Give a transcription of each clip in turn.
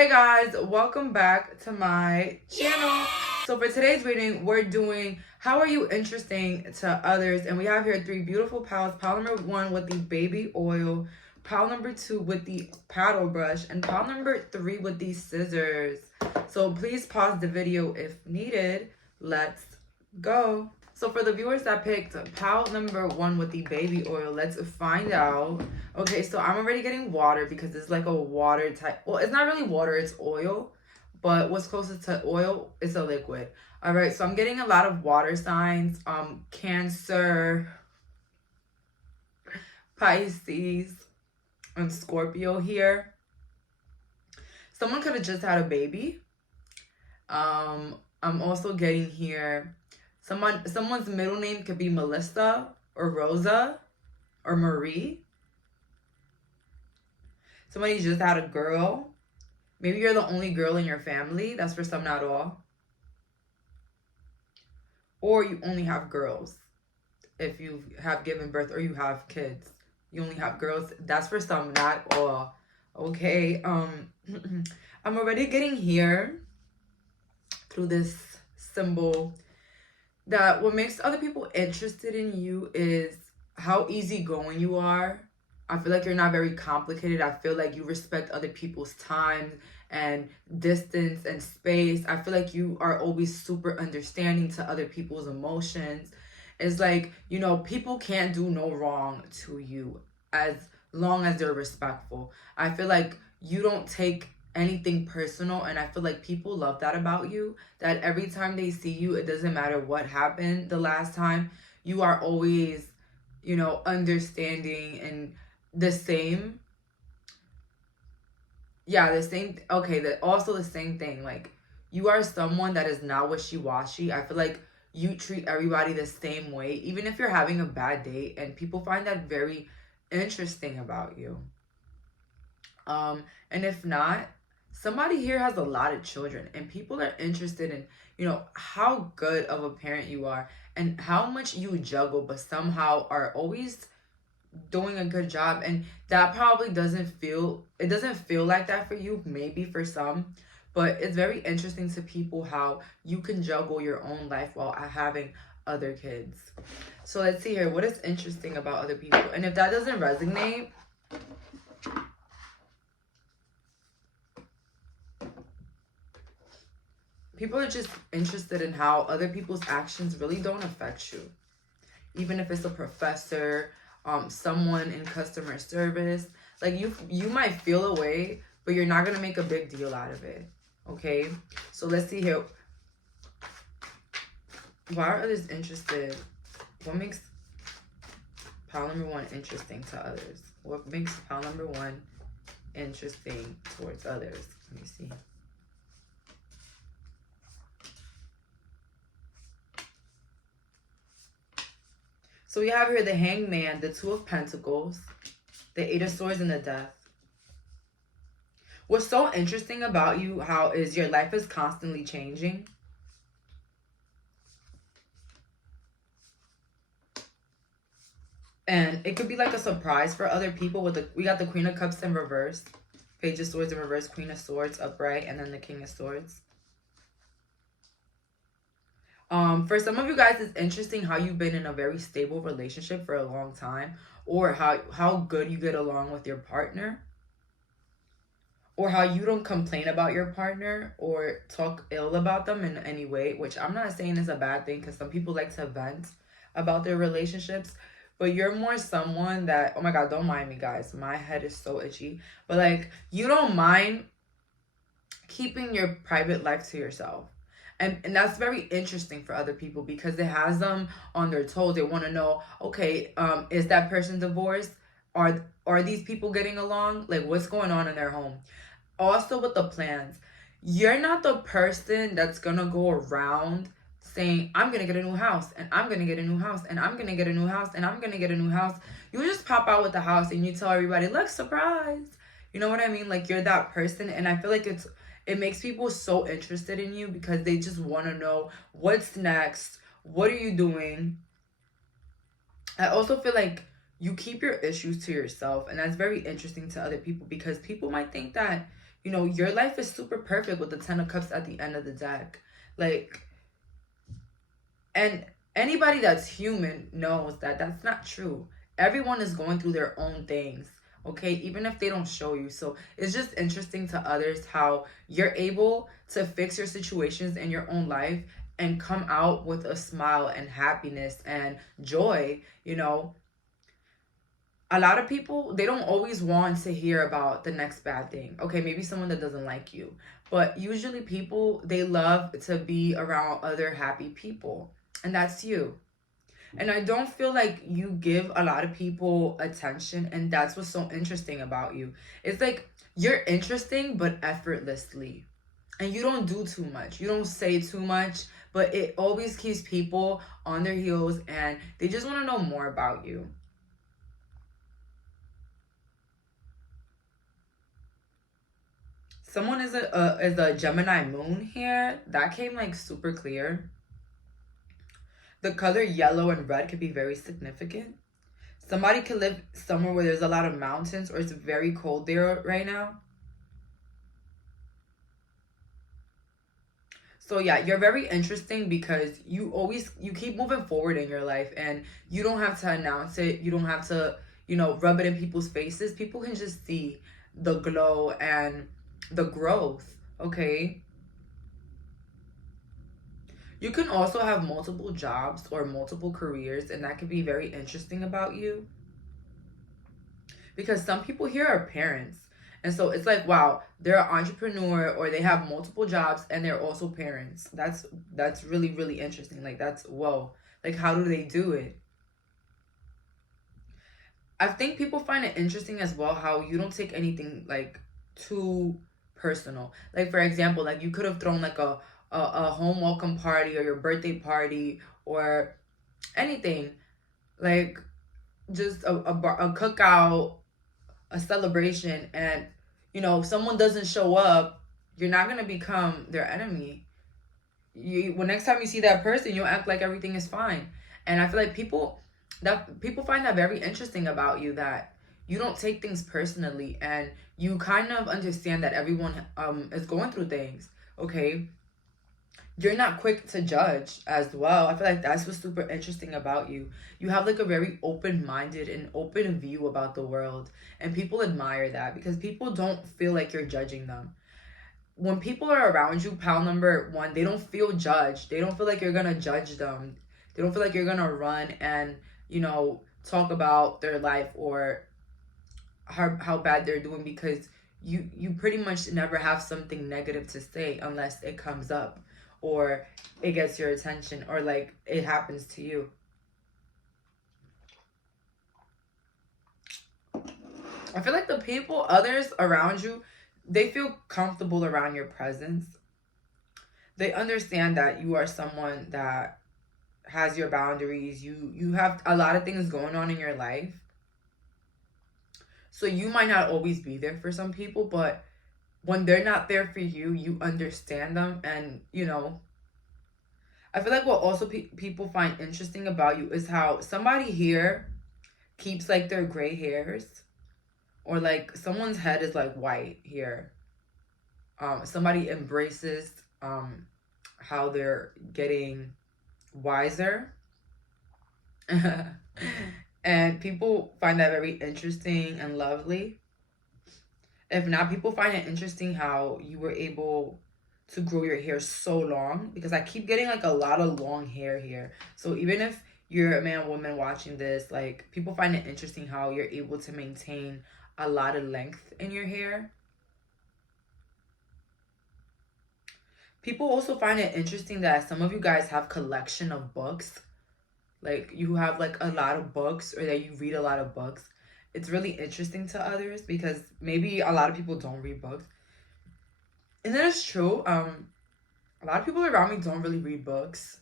Hey guys, welcome back to my channel. So for today's reading, we're doing how are you interesting to others, and we have here 3 beautiful pals. Pal number 1 with the baby oil, pal number 2 with the paddle brush, and pal number 3 with the scissors. So please pause the video if needed. Let's go. So for the viewers that picked pal number 1 with the baby oil, let's find out. Okay, so I'm already getting water because it's like a water type. Well, it's not really water, it's oil. But what's closest to oil is a liquid. All right, so I'm getting a lot of water signs. Cancer, Pisces, and Scorpio here. Someone could have just had a baby. I'm also getting here someone's middle name could be Melissa or Rosa or Marie. Somebody just had a girl. Maybe you're the only girl in your family. That's for some, not all. Or you only have girls. If you have given birth or you have kids, you only have girls. That's for some, not all. Okay. I'm already getting here through this symbol that what makes other people interested in you is how easygoing you are. I feel like you're not very complicated. I feel like you respect other people's time and distance and space. I feel like you are always super understanding to other people's emotions. It's like, you know, people can't do no wrong to you as long as they're respectful. I feel like you don't take anything personal, and I feel like people love that about you, that every time they see you, it doesn't matter what happened the last time, you are always, you know, understanding and the same. Yeah, the same. Okay, also the same thing. Like, you are someone that is not wishy-washy. I feel like you treat everybody the same way, even if you're having a bad day, and people find that very interesting about you. And if not, somebody here has a lot of children, and people are interested in, you know, how good of a parent you are and how much you juggle, but somehow are always doing a good job. And that probably doesn't feel like that for you, maybe for some, but it's very interesting to people how you can juggle your own life while having other kids. So let's see here, what is interesting about other people? And if that doesn't resonate, people are just interested in how other people's actions really don't affect you. Even if it's a professor, someone in customer service, like you might feel a way, but you're not gonna make a big deal out of it. Okay, so let's see here. Why are others interested? What makes pile number 1 interesting to others? What makes pile number 1 interesting towards others? Let me see. So we have here the Hangman, the 2 of Pentacles, the 8 of Swords, and the Death. What's so interesting about you, how is your life is constantly changing. And it could be like a surprise for other people. We got the Queen of Cups in reverse, Page of Swords in reverse, Queen of Swords upright, and then the King of Swords. For some of you guys, it's interesting how you've been in a very stable relationship for a long time, or how good you get along with your partner, or how you don't complain about your partner or talk ill about them in any way, which I'm not saying is a bad thing, because some people like to vent about their relationships, but you're more someone that, oh my God, don't mind me, guys. My head is so itchy. But like, you don't mind keeping your private life to yourself. And that's very interesting for other people, because it has them on their toes. They want to know, okay, is that person divorced? Are these people getting along? Like, what's going on in their home? Also with the plans, you're not the person that's going to go around saying, I'm going to get a new house, and I'm going to get a new house, and I'm going to get a new house, and I'm going to get a new house. You just pop out with the house and you tell everybody, look, surprise. You know what I mean? Like, you're that person. And I feel like it makes people so interested in you, because they just want to know what's next. What are you doing? I also feel like you keep your issues to yourself, and that's very interesting to other people, because people might think that You know, your life is super perfect with the 10 of Cups at the end of the deck. Like, and anybody that's human knows that that's not true. Everyone is going through their own things, okay? Even if they don't show you. So it's just interesting to others how you're able to fix your situations in your own life and come out with a smile and happiness and joy, you know. A lot of people, they don't always want to hear about the next bad thing. Okay, maybe someone that doesn't like you. But usually people, they love to be around other happy people. And that's you. And I don't feel like you give a lot of people attention. And that's what's so interesting about you. It's like you're interesting, but effortlessly. And you don't do too much. You don't say too much. But it always keeps people on their heels. And they just want to know more about you. Someone is a Gemini moon here. That came like super clear. The color yellow and red could be very significant. Somebody could live somewhere where there's a lot of mountains or it's very cold there right now. So yeah, you're very interesting because you keep moving forward in your life and you don't have to announce it. You don't have to, you know, rub it in people's faces. People can just see the glow and the growth, okay? You can also have multiple jobs or multiple careers, and that could be very interesting about you. Because some people here are parents. And so it's like, wow, they're an entrepreneur or they have multiple jobs and they're also parents. That's really, really interesting. Like that's whoa. Like how do they do it? I think people find it interesting as well how you don't take anything like too personal. Like for example, like you could have thrown like a home welcome party or your birthday party or anything like just a cookout, a celebration, and you know, if someone doesn't show up, you're not gonna become their enemy. When next time you see that person, you'll act like everything is fine. And I feel like people find that very interesting about you, that you don't take things personally and you kind of understand that everyone is going through things, okay? You're not quick to judge as well. I feel like that's what's super interesting about you. You have like a very open-minded and open view about the world, and people admire that because people don't feel like you're judging them. When people are around you, pal number one, they don't feel judged. They don't feel like you're gonna judge them. They don't feel like you're gonna run and, you know, talk about their life or how bad they're doing, because you pretty much never have something negative to say unless it comes up or it gets your attention or like it happens to you. I feel like the people, others around you, they feel comfortable around your presence. They understand that you are someone that has your boundaries. You have a lot of things going on in your life. So you might not always be there for some people, but when they're not there for you, you understand them. And, you know, I feel like what also people find interesting about you is how somebody here keeps like their gray hairs, or like someone's head is like white here. Somebody embraces how they're getting wiser. And people find that very interesting and lovely. If not, people find it interesting how you were able to grow your hair so long, because I keep getting like a lot of long hair here. So even if you're a man or woman watching this, like people find it interesting how you're able to maintain a lot of length in your hair. People also find it interesting that some of you guys have collection of books. Like you have like a lot of books, or that you read a lot of books. It's really interesting to others because maybe a lot of people don't read books. And that is true. A lot of people around me don't really read books.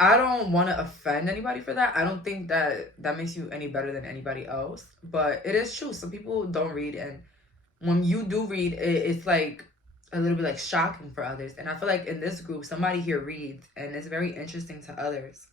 I don't want to offend anybody for that. I don't think that that makes you any better than anybody else. But it is true. Some people don't read, and when you do read, it's like a little bit like shocking for others. And I feel like in this group, somebody here reads, and it's very interesting to others.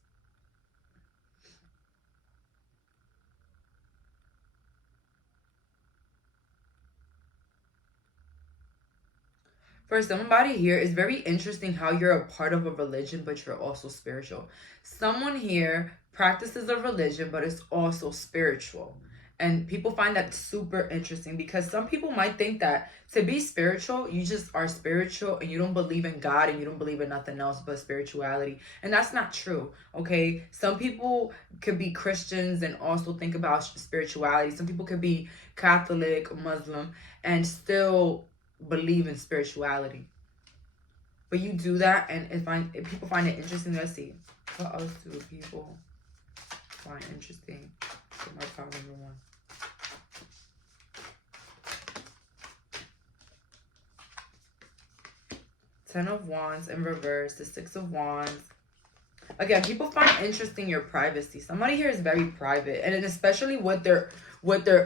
For somebody here, it's very interesting how you're a part of a religion, but you're also spiritual. Someone here practices a religion, but it's also spiritual. And people find that super interesting because some people might think that to be spiritual, you just are spiritual and you don't believe in God and you don't believe in nothing else but spirituality. And that's not true, okay? Some people could be Christians and also think about spirituality. Some people could be Catholic, Muslim, and still believe in spirituality. But you do that, and if people find it interesting, let's see. What else do people find interesting? My pile number 1. Ten of Wands in reverse, the Six of Wands. Again, people find interesting your privacy. Somebody here is very private, and especially with their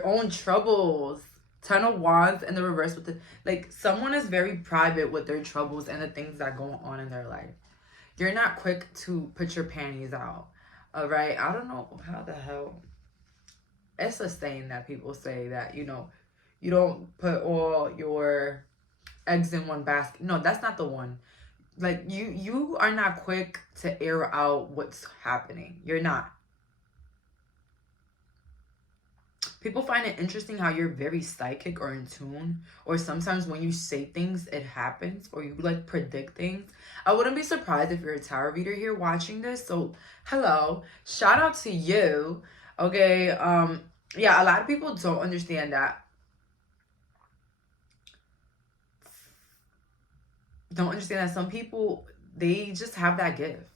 own troubles. Ten of Wands in the reverse with the, like, someone is very private with their troubles and the things that go on in their life. You're not quick to put your panties out. All right, I don't know how the hell. It's a saying that people say that, you know, you don't put all your eggs in one basket. No, that's not the one. Like, you are not quick to air out what's happening. You're not. People find it interesting how you're very psychic or in tune, or sometimes when you say things, it happens, or you like predict things. I wouldn't be surprised if you're a tarot reader here watching this. So, hello, shout out to you. Okay, yeah, a lot of people don't understand that. Don't understand that some people, they just have that gift.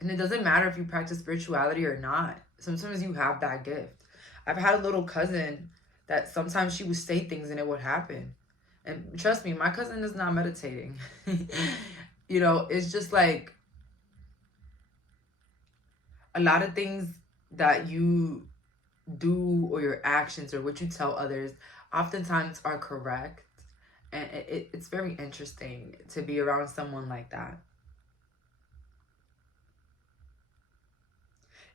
And it doesn't matter if you practice spirituality or not. Sometimes you have that gift. I've had a little cousin that sometimes she would say things and it would happen. And trust me, my cousin is not meditating. You know, it's just like a lot of things that you do or your actions or what you tell others oftentimes are correct. And it's very interesting to be around someone like that.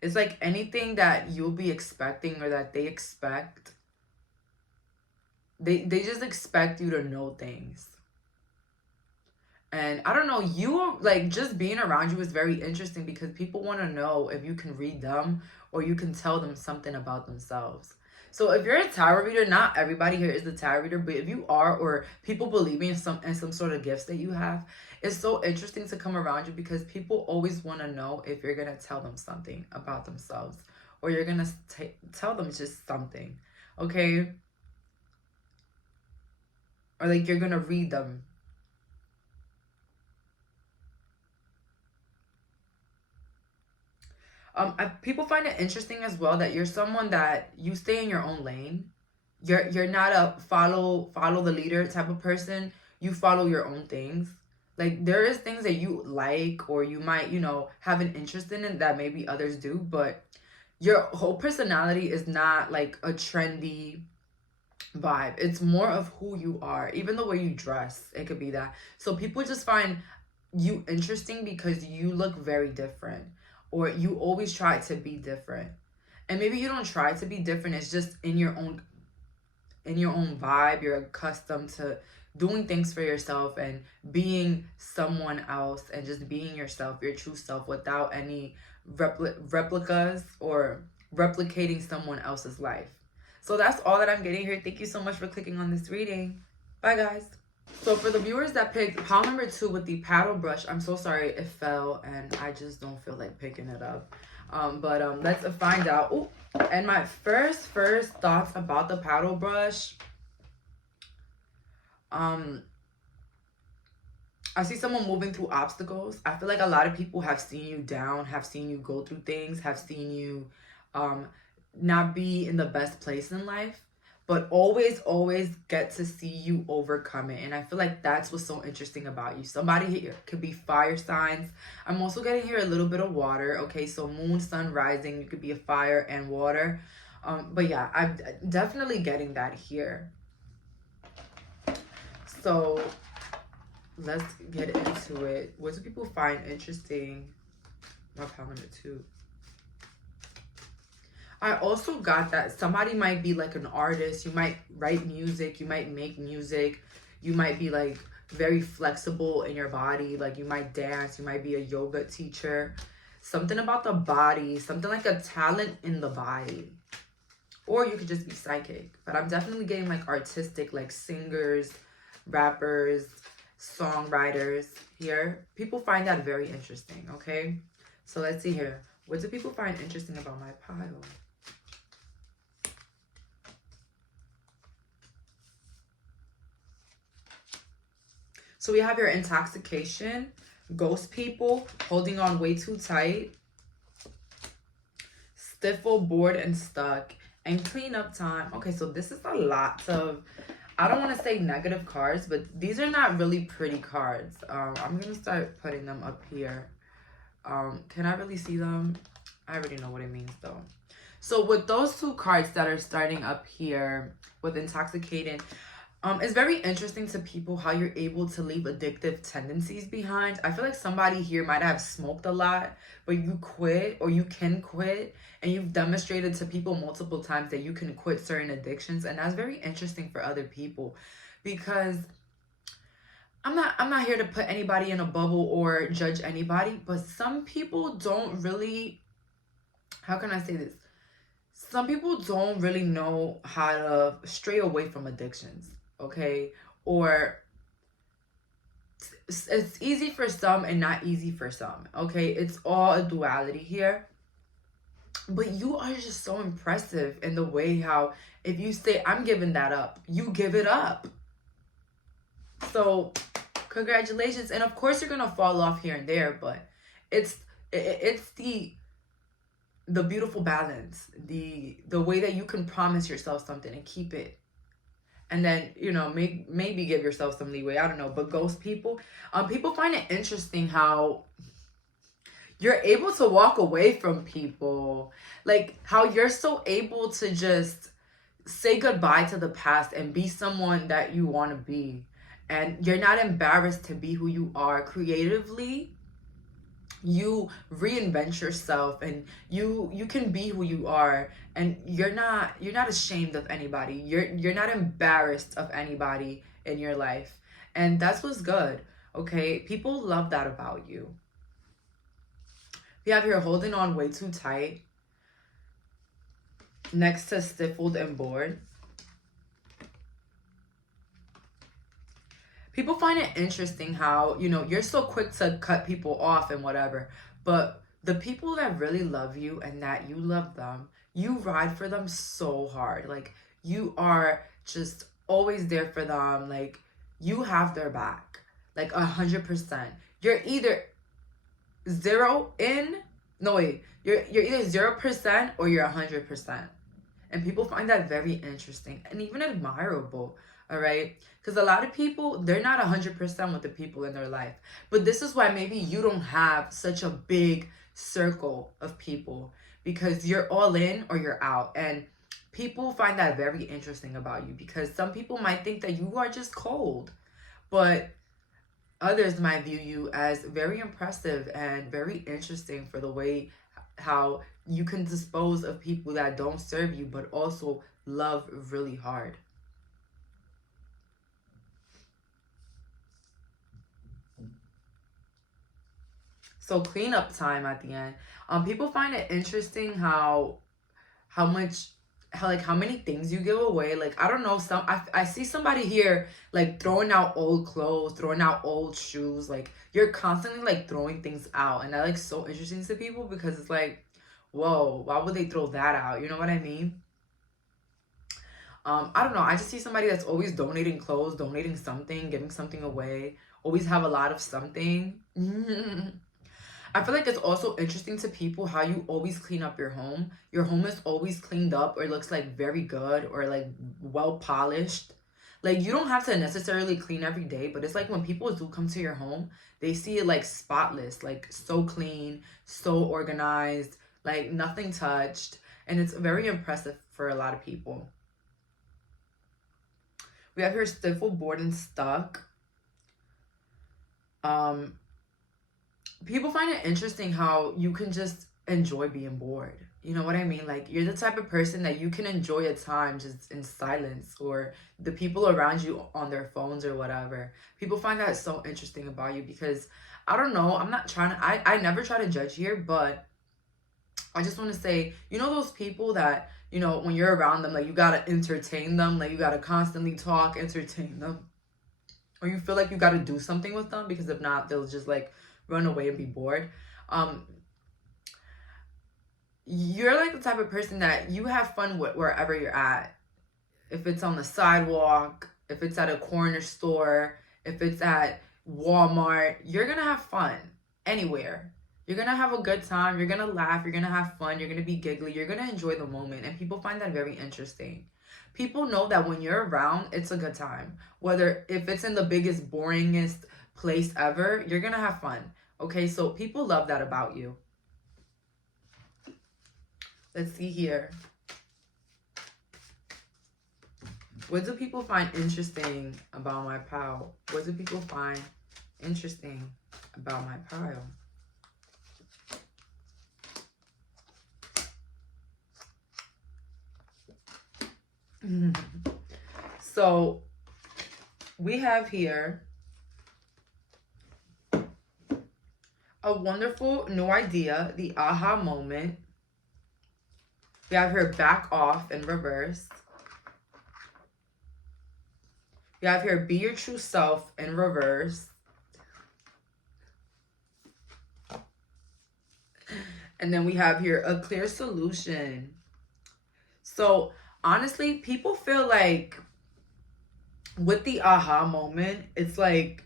It's like anything that you'll be expecting or that they expect, they just expect you to know things. And I don't know, you like just being around you is very interesting because people want to know if you can read them or you can tell them something about themselves. So if you're a tarot reader, not everybody here is a tarot reader, but if you are, or people believing in some sort of gifts that you have, it's so interesting to come around you because people always want to know if you're going to tell them something about themselves or you're going to tell them just something, okay? Or like you're going to read them. People find it interesting as well that you're someone that you stay in your own lane. You're not a follow the leader type of person. You follow your own things. Like there is things that you like or you might, you know, have an interest in that maybe others do, but your whole personality is not like a trendy vibe. It's more of who you are. Even the way you dress, it could be that. So people just find you interesting because you look very different. Or you always try to be different. And maybe you don't try to be different. It's just in your own vibe. You're accustomed to doing things for yourself and being someone else and just being yourself, your true self, without any replicas or replicating someone else's life. So that's all that I'm getting here. Thank you so much for clicking on this reading. Bye, guys. So for the viewers that picked pile number 2 with the paddle brush, I'm so sorry it fell and I just don't feel like picking it up. Let's find out. Ooh, and my first thoughts about the paddle brush. I see someone moving through obstacles. I feel like a lot of people have seen you down, have seen you go through things, have seen you not be in the best place in life. But always get to see you overcome it. And I feel like that's what's so interesting about you. Somebody here could be fire signs. I'm also getting here a little bit of water. Okay, so moon, sun, rising. You could be a fire and water. But yeah, I'm definitely getting that here. So let's get into it. What do people find interesting? My pile number 2. I also got that somebody might be like an artist. You might write music. You might make music. You might be like very flexible in your body. Like you might dance, you might be a yoga teacher. Something about the body, something like a talent in the body. Or you could just be psychic. But I'm definitely getting like artistic, like singers, rappers, songwriters here. People find that very interesting, okay? So let's see here. What do people find interesting about my pile? So we have your intoxication, ghost people, holding on way too tight, stifle, bored, and stuck, and cleanup time. Okay, so this is a lot of, I don't want to say negative cards, but these are not really pretty cards. I'm going to start putting them up here. Can I really see them? I already know what it means though. So with those two cards that are starting up here with intoxicated, it's very interesting to people how you're able to leave addictive tendencies behind. I feel like somebody here might have smoked a lot, but you quit or you can quit, and you've demonstrated to people multiple times that you can quit certain addictions, and that's very interesting for other people, because I'm not here to put anybody in a bubble or judge anybody, but some people don't really, how can I say this? Some people don't really know how to stray away from addictions, okay? Or it's easy for some and not easy for some, okay? It's all a duality here. But you are just so impressive in the way how if you say, I'm giving that up, you give it up. So congratulations. And of course you're going to fall off here and there, but it's the beautiful balance, the way that you can promise yourself something and keep it, and then, you know, maybe give yourself some leeway, I don't know. But ghost people, people find it interesting how you're able to walk away from people, like how you're so able to just say goodbye to the past and be someone that you want to be, and you're not embarrassed to be who you are creatively. You reinvent yourself, and you can be who you are, and you're not ashamed of anybody. You're not embarrassed of anybody in your life, and that's what's good. Okay, people love that about you. We have here holding on way too tight, next to stifled and bored. People find it interesting how, you know, you're so quick to cut people off and whatever, but the people that really love you and that you love them, you ride for them so hard. Like, you are just always there for them. Like, you have their back, like 100%. You're either you're either 0% or you're 100%. And people find that very interesting and even admirable. All right, because a lot of people, they're not 100% with the people in their life, but this is why maybe you don't have such a big circle of people, because you're all in or you're out. And people find that very interesting about you, because some people might think that you are just cold, but others might view you as very impressive and very interesting for the way how you can dispose of people that don't serve you but also love really hard. So cleanup time at the end. People find it interesting how much, how many things you give away. Like, I don't know, I see somebody here like throwing out old clothes, throwing out old shoes. Like, you're constantly like throwing things out, and that like so interesting to people, because it's like, whoa, why would they throw that out? You know what I mean? I don't know. I just see somebody that's always donating clothes, donating something, giving something away, always have a lot of something. I feel like it's also interesting to people how you always clean up your home. Your home is always cleaned up, or looks like very good, or like well polished. Like, you don't have to necessarily clean every day, but it's like when people do come to your home, they see it like spotless, like so clean, so organized, like nothing touched. And it's very impressive for a lot of people. We have here stifle, bored, and stuck. People find it interesting how you can just enjoy being bored. You know what I mean? Like, you're the type of person that you can enjoy a time just in silence, or the people around you on their phones or whatever. People find that so interesting about you because, I don't know, I'm not trying to, I never try to judge here, but I just want to say, you know, those people that, you know, when you're around them, like, you gotta entertain them, like, you gotta constantly talk, entertain them, or you feel like you gotta do something with them because if not, they'll just like run away and be bored. Um, you're like the type of person that you have fun with wherever you're at. If it's on the sidewalk, if it's at a corner store, if it's at Walmart, you're gonna have fun anywhere. You're gonna have a good time, you're gonna laugh, you're gonna have fun, you're gonna be giggly, you're gonna enjoy the moment, and people find that very interesting. People know that when you're around, it's a good time. Whether if it's in the biggest, boringest place ever, you're gonna have fun. Okay, so people love that about you. Let's see here. What do people find interesting about my pile? What do people find interesting about my pile? So we have here a wonderful new idea, the aha moment. We have here back off in reverse. We have here be your true self in reverse. And then we have here a clear solution. So honestly, people feel like with the aha moment, it's like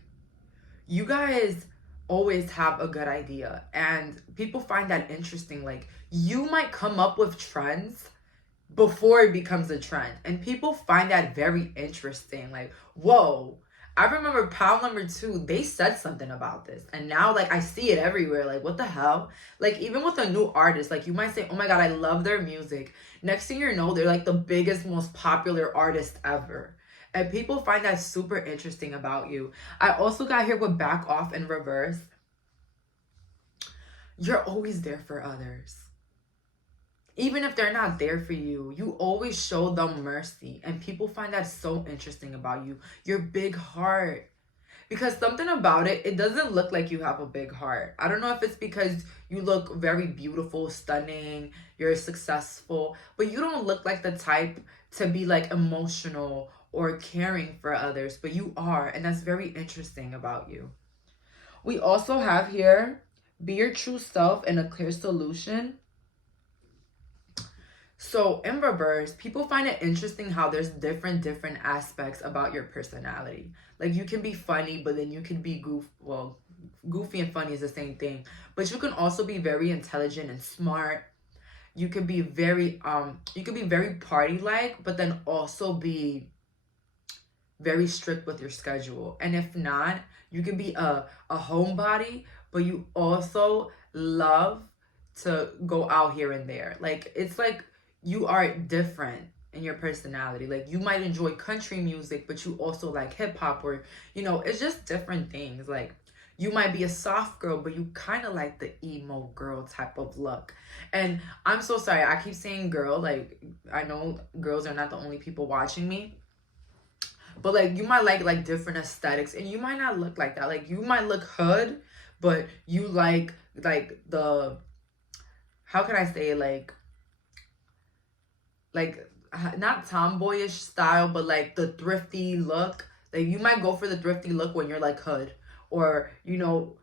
you guys always have a good idea and people find that interesting. Like, you might come up with trends before it becomes a trend, and people find that very interesting. Like, whoa, I remember pile number 2, they said something about this, and now like I see it everywhere. Like, what the hell? Like, even with a new artist, like you might say, oh my god, I love their music. Next thing you know, they're like the biggest, most popular artist ever. And people find that super interesting about you. I also got here with back off in reverse. You're always there for others. Even if they're not there for you, you always show them mercy. And people find that so interesting about you. Your big heart. Because something about it, it doesn't look like you have a big heart. I don't know if it's because you look very beautiful, stunning, you're successful, but you don't look like the type to be like emotional or caring for others, but you are, and that's very interesting about you. We also have here, be your true self and a clear solution. So in reverse, people find it interesting how there's different aspects about your personality. Like, you can be funny, but then you can be goofy and funny is the same thing. But you can also be very intelligent and smart. You could be very party-like, but then also be very strict with your schedule. And if not, you can be a homebody, but you also love to go out here and there. Like, it's like you are different in your personality. Like, you might enjoy country music, but you also like hip-hop, or, you know, it's just different things. Like, you might be a soft girl, but you kind of like the emo girl type of look. And I'm so sorry, I keep saying girl. Like, I know girls are not the only people watching me, but like, you might like different aesthetics, and you might not look like that. Like, you might look hood, but you like the, how can I say, like not tomboyish style, but like the thrifty look. Like, you might go for the thrifty look when you're like hood, or, you know,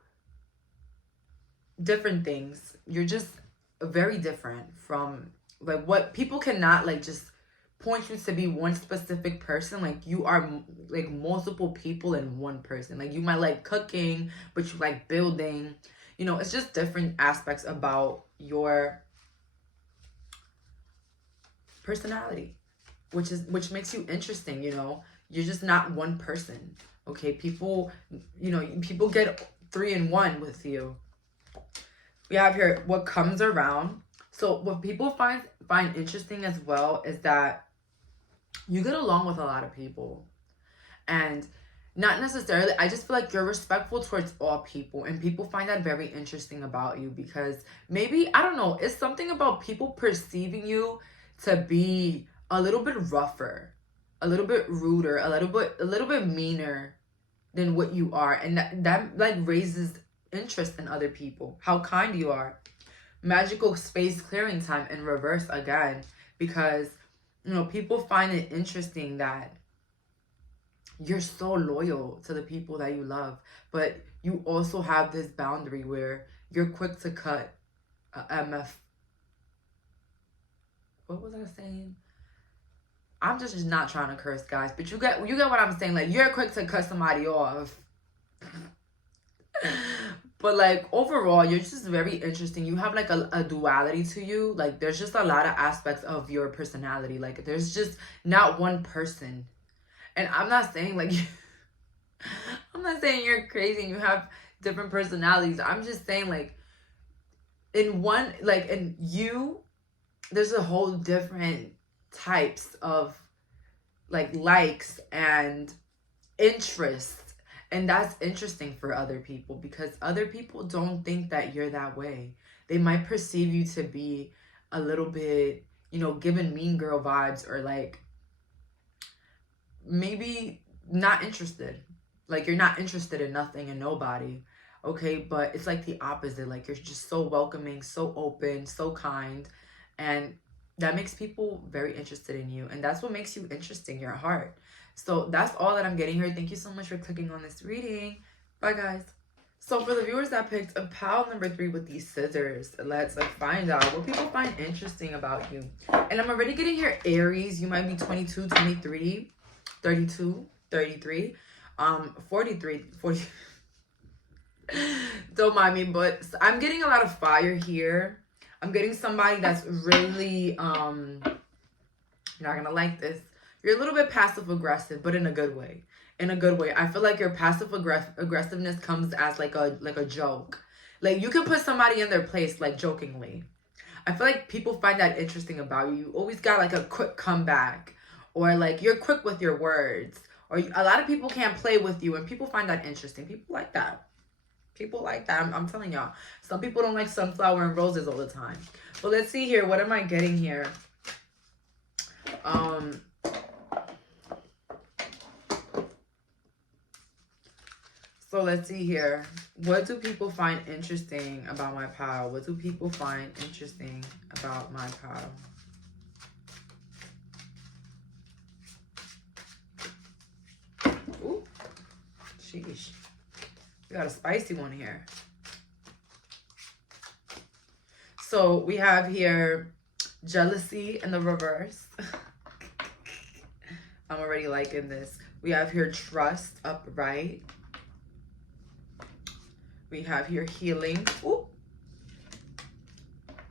different things. You're just very different from like what people cannot like just point you to be one specific person. Like, you are like multiple people in one person. Like, you might like cooking, but you like building. You know, it's just different aspects about your personality, which makes you interesting. You know, you're just not one person. Okay, people, you know, people get 3 in 1 with you. We have here what comes around. So what people find interesting as well is that you get along with a lot of people, and not necessarily, I just feel like you're respectful towards all people, and people find that very interesting about you, because maybe, I don't know, it's something about people perceiving you to be a little bit rougher, a little bit ruder, a little bit meaner than what you are, and that like raises interest in other people, how kind you are. Magical space clearing time in reverse again, because you know, people find it interesting that you're so loyal to the people that you love, but you also have this boundary where you're quick to cut MF. What was I saying? I'm just not trying to curse, guys, but you get what I'm saying. Like, you're quick to cut somebody off. But like, overall, you're just very interesting. You have like a duality to you. Like, there's just a lot of aspects of your personality. Like, there's just not one person. And I'm not saying like I'm not saying you're crazy and you have different personalities. I'm just saying, like, in one, like, in you, there's a whole different types of like likes and interests. And that's interesting for other people, because other people don't think that you're that way. They might perceive you to be a little bit, you know, giving mean girl vibes, or like maybe not interested. Like, you're not interested in nothing and nobody. Okay, but it's like the opposite. Like, you're just so welcoming, so open, so kind, and that makes people very interested in you, and that's what makes you interesting, your heart. So that's all that I'm getting here. Thank you so much for clicking on this reading. Bye, guys. So for the viewers that picked a pile number 3 with these scissors, let's find out what people find interesting about you. And I'm already getting here Aries. You might be 22, 23, 32, 33, 43, 40. Don't mind me, but I'm getting a lot of fire here. I'm getting somebody that's really, you're not gonna like this. You're a little bit passive aggressive, but in a good way. In a good way. I feel like your passive aggressiveness comes as like a joke. Like, you can put somebody in their place, like, jokingly. I feel like people find that interesting about you. You always got like a quick comeback, or like you're quick with your words, or a lot of people can't play with you, and people find that interesting. People like that. People like that. I'm telling y'all. Some people don't like sunflower and roses all the time. But let's see here. What am I getting here? So let's see here. What do people find interesting about my pile? What do people find interesting about my pile? Ooh. Sheesh. We got a spicy one here. So we have here jealousy in the reverse. I'm already liking this. We have here trust upright. We have here healing. Ooh.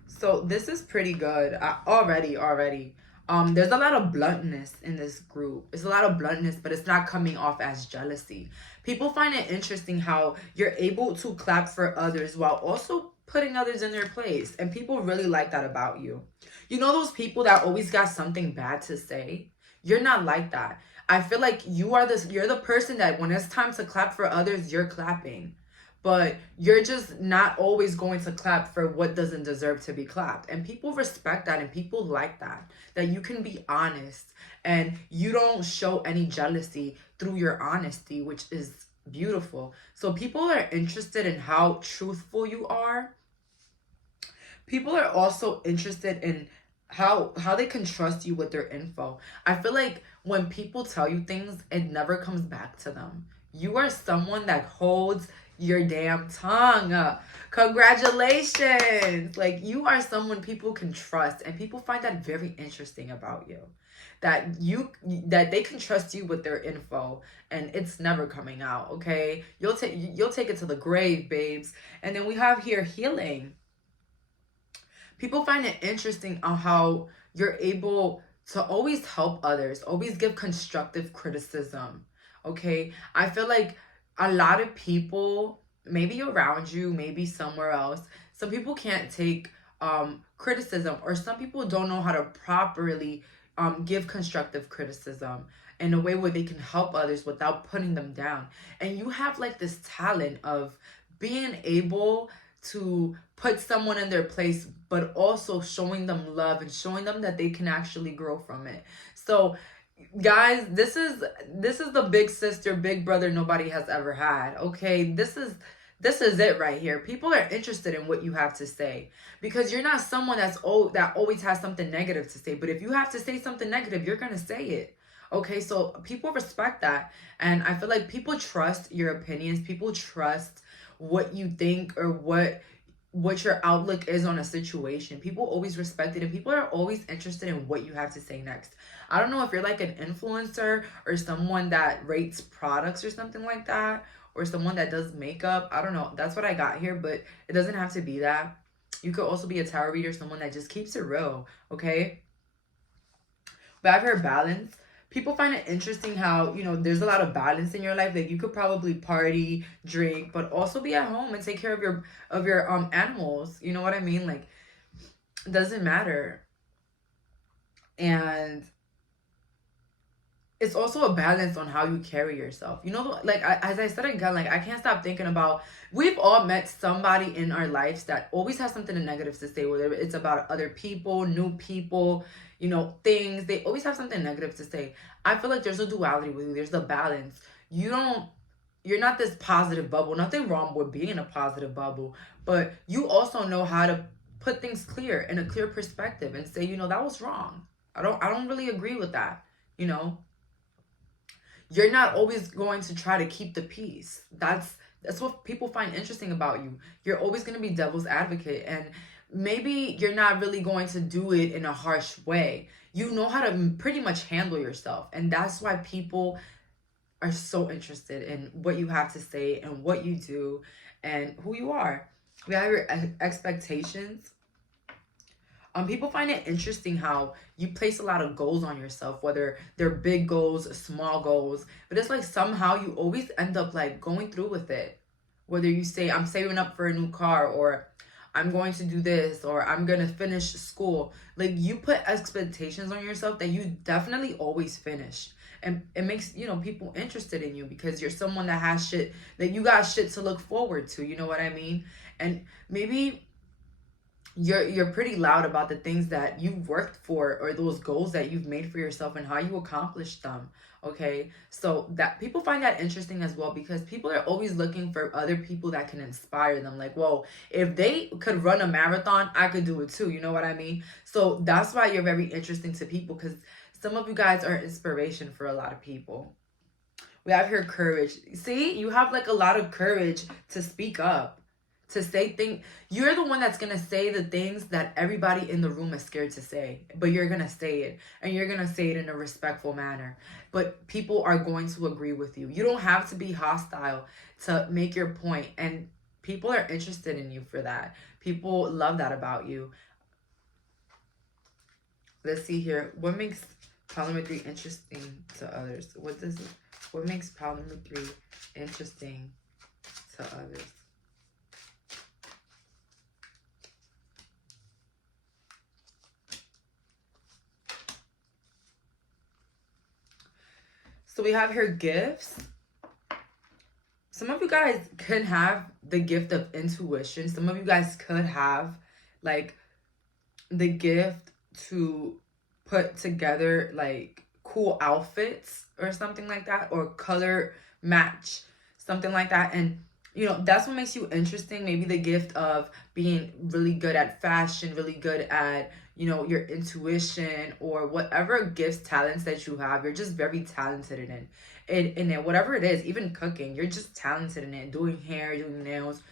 So this is pretty good already. There's a lot of bluntness in this group. It's a lot of bluntness, but it's not coming off as jealousy. People find it interesting how you're able to clap for others while also putting others in their place. And people really like that about you. You know those people that always got something bad to say? You're not like that. I feel like you're the person that when it's time to clap for others, you're clapping. But you're just not always going to clap for what doesn't deserve to be clapped. And people respect that, and people like that. That you can be honest and you don't show any jealousy through your honesty, which is beautiful. So people are interested in how truthful you are. People are also interested in how they can trust you with their info. I feel like when people tell you things, it never comes back to them. You are someone that holds your damn tongue. Congratulations. Like, you are someone people can trust, and people find that very interesting about you, that they can trust you with their info, and it's never coming out. Okay, you'll take it to the grave, babes. And then we have here healing. People find it interesting on how you're able to always help others, always give constructive criticism. Okay, I feel like a lot of people, maybe around you, maybe somewhere else, some people can't take criticism, or some people don't know how to properly give constructive criticism. in a way where they can help others without putting them down. And you have like this talent of being able to put someone in their place, but also showing them love and showing them that they can actually grow from it. So guys, this is the big sister, big brother nobody has ever had. Okay, this is it right here. People are interested in what you have to say, because you're not someone that always has something negative to say. But if you have to say something negative, you're gonna say it. Okay, so people respect that, and I feel like people trust your opinions. People trust what you think, or what your outlook is on a situation. People always respect it, and people are always interested in what you have to say next. I don't know if you're like an influencer or someone that rates products or something like that, or someone that does makeup. I don't know. That's what I got here, but it doesn't have to be that. You could also be a tarot reader, someone that just keeps it real, okay? But I've heard balance. People find it interesting how, there's a lot of balance in your life. Like, you could probably party, drink, but also be at home and take care of your animals. You know what I mean? Like, it doesn't matter. And it's also a balance on how you carry yourself. Like, as I said again, like, I can't stop thinking about, we've all met somebody in our lives that always has something negative to say, whether it's about other people, new people, things. They always have something negative to say. I feel like there's a duality with you. There's the balance. You're not this positive bubble. Nothing wrong with being a positive bubble, but you also know how to put things clear, in a clear perspective, and say, that was wrong. I don't really agree with that. You're not always going to try to keep the peace. That's what people find interesting about you. You're always going to be devil's advocate, and maybe you're not really going to do it in a harsh way. You know how to pretty much handle yourself, and that's why people are so interested in what you have to say and what you do and who you are. We have your expectations. People find it interesting how you place a lot of goals on yourself, whether they're big goals, small goals, but it's like somehow you always end up like going through with it. Whether you say, I'm saving up for a new car, or I'm going to do this, or I'm going to finish school. Like, you put expectations on yourself that you definitely always finish. And it makes, people interested in you, because you're someone that has shit, that you got shit to look forward to. You know what I mean? And maybe you're pretty loud about the things that you've worked for, or those goals that you've made for yourself and how you accomplished them. Okay, so that people find that interesting as well, because people are always looking for other people that can inspire them. Like, whoa, if they could run a marathon, I could do it too. You know what I mean? So that's why you're very interesting to people, because some of you guys are inspiration for a lot of people. We have here courage. See, you have like a lot of courage to speak up, to say things. You're the one that's gonna say the things that everybody in the room is scared to say, but you're gonna say it, and you're gonna say it in a respectful manner, but people are going to agree with you. You don't have to be hostile to make your point, and people are interested in you for that. People love that about you. Let's see here. What makes polymetry interesting to others? What makes polymetry interesting to others? So we have here gifts. Some of you guys could have the gift of intuition. Some of you guys could have like the gift to put together like cool outfits or something like that, or color match, something like that. And that's what makes you interesting. Maybe the gift of being really good at fashion, really good at your intuition, or whatever gifts, talents that you have. You're just very talented in it, whatever it is. Even cooking, you're just talented in it. Doing hair, doing nails.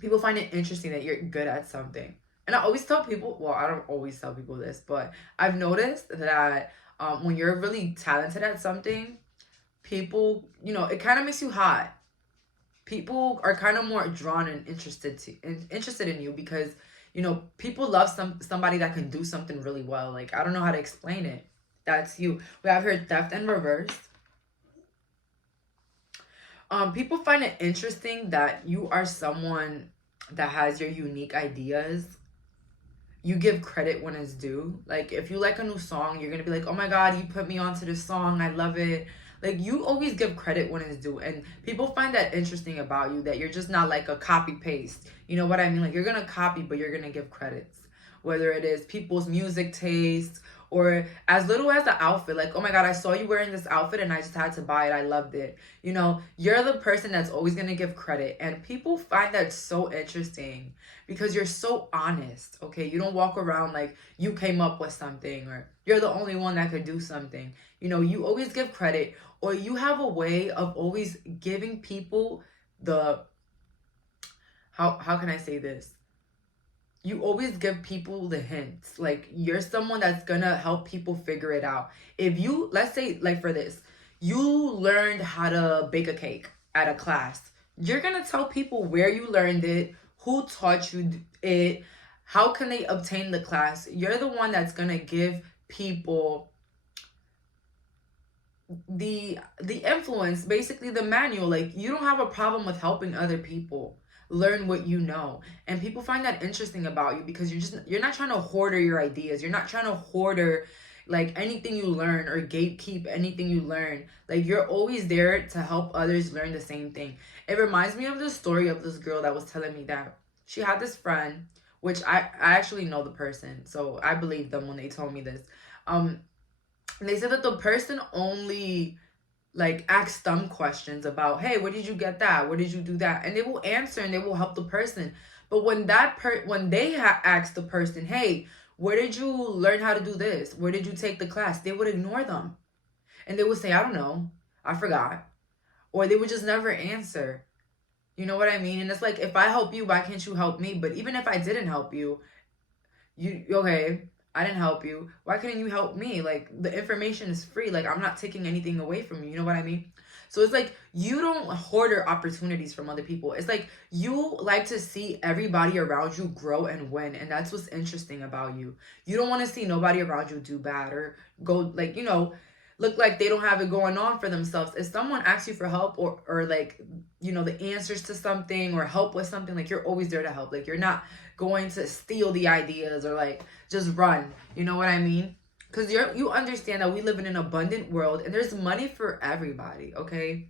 People find it interesting that you're good at something. And I always tell people, well, I don't always tell people this, but I've noticed that when you're really talented at something, people, it kind of makes you hot. People are kind of more drawn and interested in you, because people love somebody that can do something really well. Like, I don't know how to explain it. That's you. We have here theft and reverse. People find it interesting that you are someone that has your unique ideas. you give credit when it's due. Like, if you like a new song, you're gonna be like, oh my god, you put me onto this song, I love it. Like, you always give credit when it's due. And people find that interesting about you, that you're just not like a copy paste. You know what I mean? Like, you're gonna copy, but you're gonna give credits. Whether it is people's music taste, or as little as the outfit. Like, oh my god, I saw you wearing this outfit and I just had to buy it, I loved it. You know, you're the person that's always gonna give credit. And people find that so interesting because you're so honest. Okay, you don't walk around like you came up with something, or you're the only one that could do something. You know, you always give credit, or you have a way of always giving people the, how can I say this? You always give people the hints. Like, you're someone that's gonna help people figure it out. If you, let's say, like for this, you learned how to bake a cake at a class, you're gonna tell people where you learned it, who taught you it, how can they obtain the class. You're the one that's gonna give people the influence, basically the manual. Like, you don't have a problem with helping other people learn what you know. And people find that interesting about you because you're not trying to hoarder your ideas. You're not trying to hoarder like anything you learn, or gatekeep anything you learn. Like, you're always there to help others learn the same thing. It reminds me of the story of this girl that was telling me that she had this friend, which I actually know the person, so I believe them when they told me this. And they said that the person only like ask dumb questions about, hey, where did you get that? Where did you do that? And they will answer and they will help the person. But when they ask the person, hey, where did you learn how to do this? Where did you take the class? They would ignore them. And they would say, I don't know, I forgot. Or they would just never answer. You know what I mean? And it's like, if I help you, why can't you help me? But even if I didn't help you, okay, I didn't help you, why couldn't you help me? Like, the information is free. Like, I'm not taking anything away from you. You know what I mean? So it's like, you don't hoarder opportunities from other people. It's like, you like to see everybody around you grow and win. And that's what's interesting about you. You don't want to see nobody around you do bad, or go, like, you know, look like they don't have it going on for themselves. If someone asks you for help, or like, you know, the answers to something, or help with something, like, you're always there to help. Like, you're not going to steal the ideas, or like just run. You know what I mean? Because you understand that we live in an abundant world, and there's money for everybody. Okay,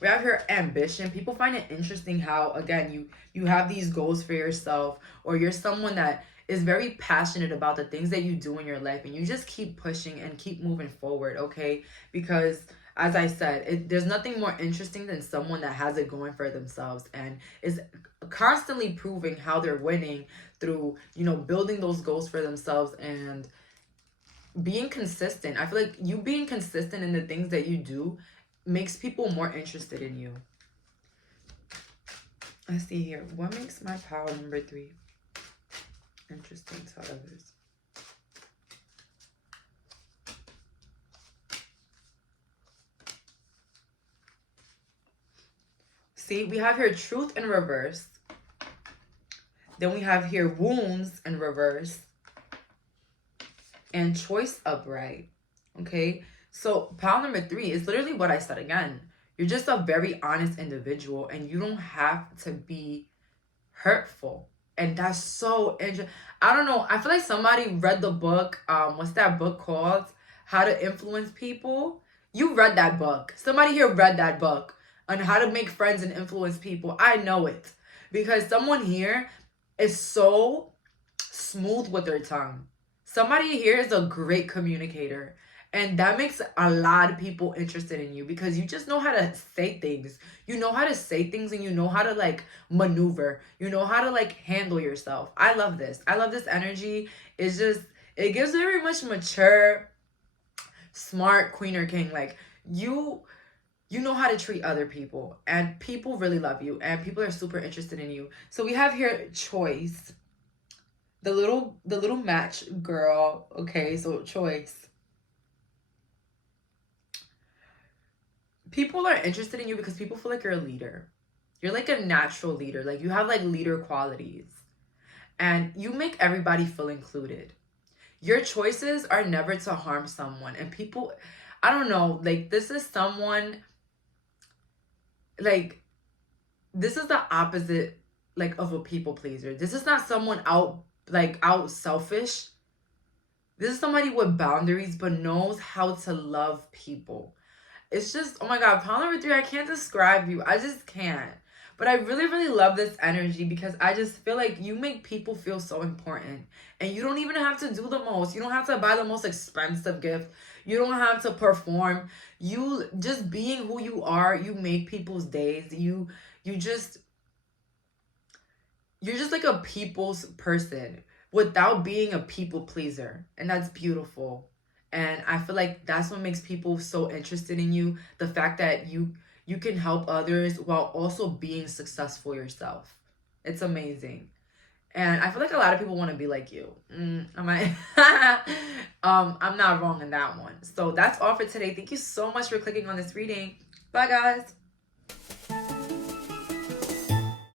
we have here ambition. People find it interesting how, again, you have these goals for yourself, or you're someone that is very passionate about the things that you do in your life, and you just keep pushing and keep moving forward. Okay, because as I said, there's nothing more interesting than someone that has it going for themselves and is constantly proving how they're winning through, you know, building those goals for themselves and being consistent. I feel like you being consistent in the things that you do makes people more interested in you. Let's see here. What makes my power number 3 interesting to others? See, we have here truth in reverse. Then we have here wounds in reverse. And choice upright. Okay? So power number 3 is literally what I said again. You're just a very honest individual, and you don't have to be hurtful. And that's so interesting. I don't know. I feel like somebody read the book. What's that book called? How to Influence People. You read that book. Somebody here read that book on how to make friends and influence people. I know it. Because someone here is so smooth with their tongue. Somebody here is a great communicator. And that makes a lot of people interested in you, because you just know how to say things. You know how to say things, and you know how to like maneuver. You know how to like handle yourself. I love this. I love this energy. It's just, it gives very much mature, smart queen or king. Like, you know how to treat other people, and people really love you, and people are super interested in you. So we have here choice. The little match girl. Okay, so choice. People are interested in you because people feel like you're a leader. You're like a natural leader. Like, you have like leader qualities, and you make everybody feel included. Your choices are never to harm someone, and people, I don't know, like, this is someone, like, this is the opposite like of a people pleaser. This is not someone out selfish. This is somebody with boundaries but knows how to love people. It's just, oh my God, pile number 3, I can't describe you. I just can't. But I really, really love this energy because I just feel like you make people feel so important. And you don't even have to do the most. You don't have to buy the most expensive gift. You don't have to perform. You just being who you are, you make people's days. You're just like a people's person without being a people pleaser. And that's beautiful. And I feel like that's what makes people so interested in you. The fact that you can help others while also being successful yourself. It's amazing. And I feel like a lot of people want to be like you. Am I? I'm not wrong in that one. So that's all for today. Thank you so much for clicking on this reading. Bye, guys.